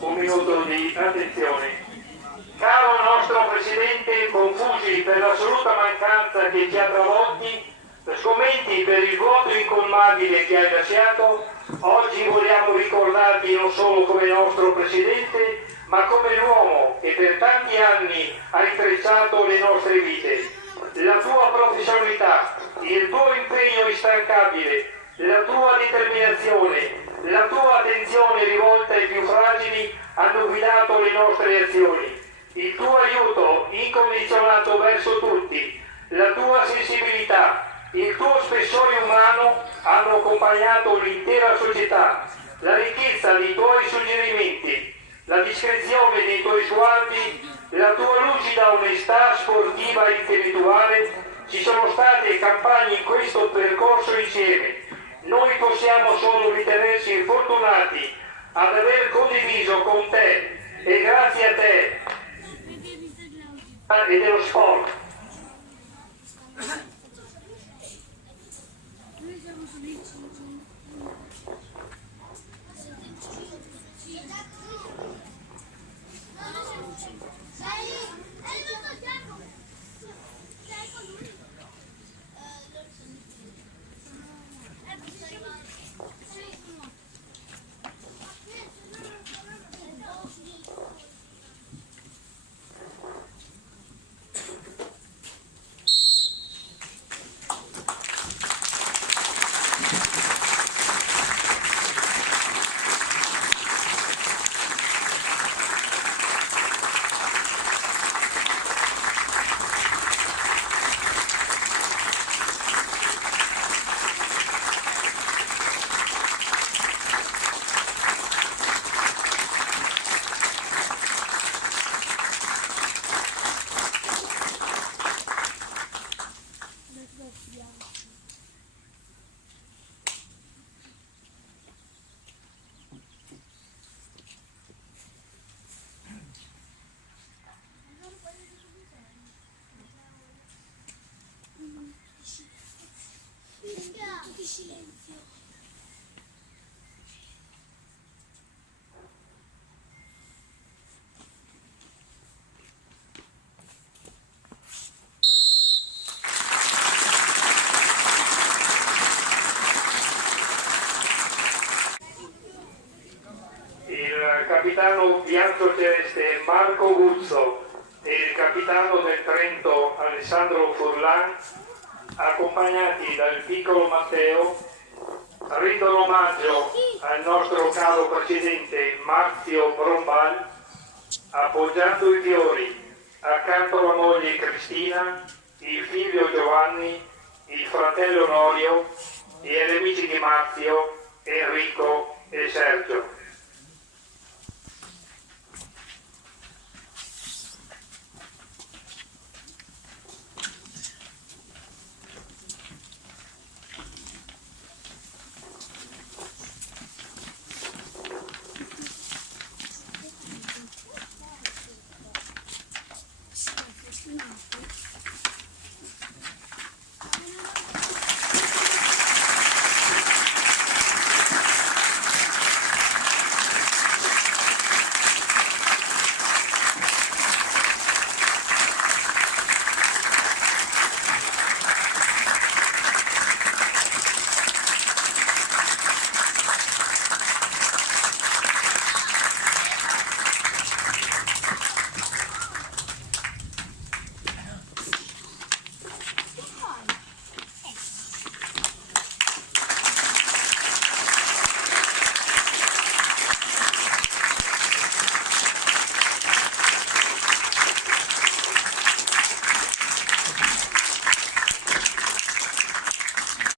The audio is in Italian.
un minuto di attenzione. Caro nostro Presidente, confusi per l'assoluta mancanza che ci ha travolti, sgomenti per il vuoto incolmabile che hai lasciato, oggi vogliamo ricordarti non solo come nostro Presidente, ma come l'uomo che per tanti anni ha intrecciato le nostre vite. La tua professionalità, il tuo impegno instancabile, la tua determinazione, la tua attenzione rivolta ai più fragili hanno guidato le nostre azioni. Il tuo aiuto incondizionato verso tutti, la tua sensibilità, il tuo spessore umano hanno accompagnato l'intera società. La ricchezza dei tuoi suggerimenti, la discrezione dei tuoi sguardi, la tua lucida onestà sportiva e intellettuale ci sono state campagne in questo percorso insieme. Noi possiamo solo ritenerci fortunati ad aver condiviso con te e grazie a te e dello sport. Silenzio. Il capitano biancoceleste Marco Guzzo e il capitano del Trento Alessandro Furlan, accompagnati dal piccolo Matteo, rendono omaggio al nostro caro presidente Marzio Brombal, appoggiando i fiori accanto alla moglie Cristina, il figlio Giovanni, il fratello Norio e agli amici di Marzio, Enrico e Sergio.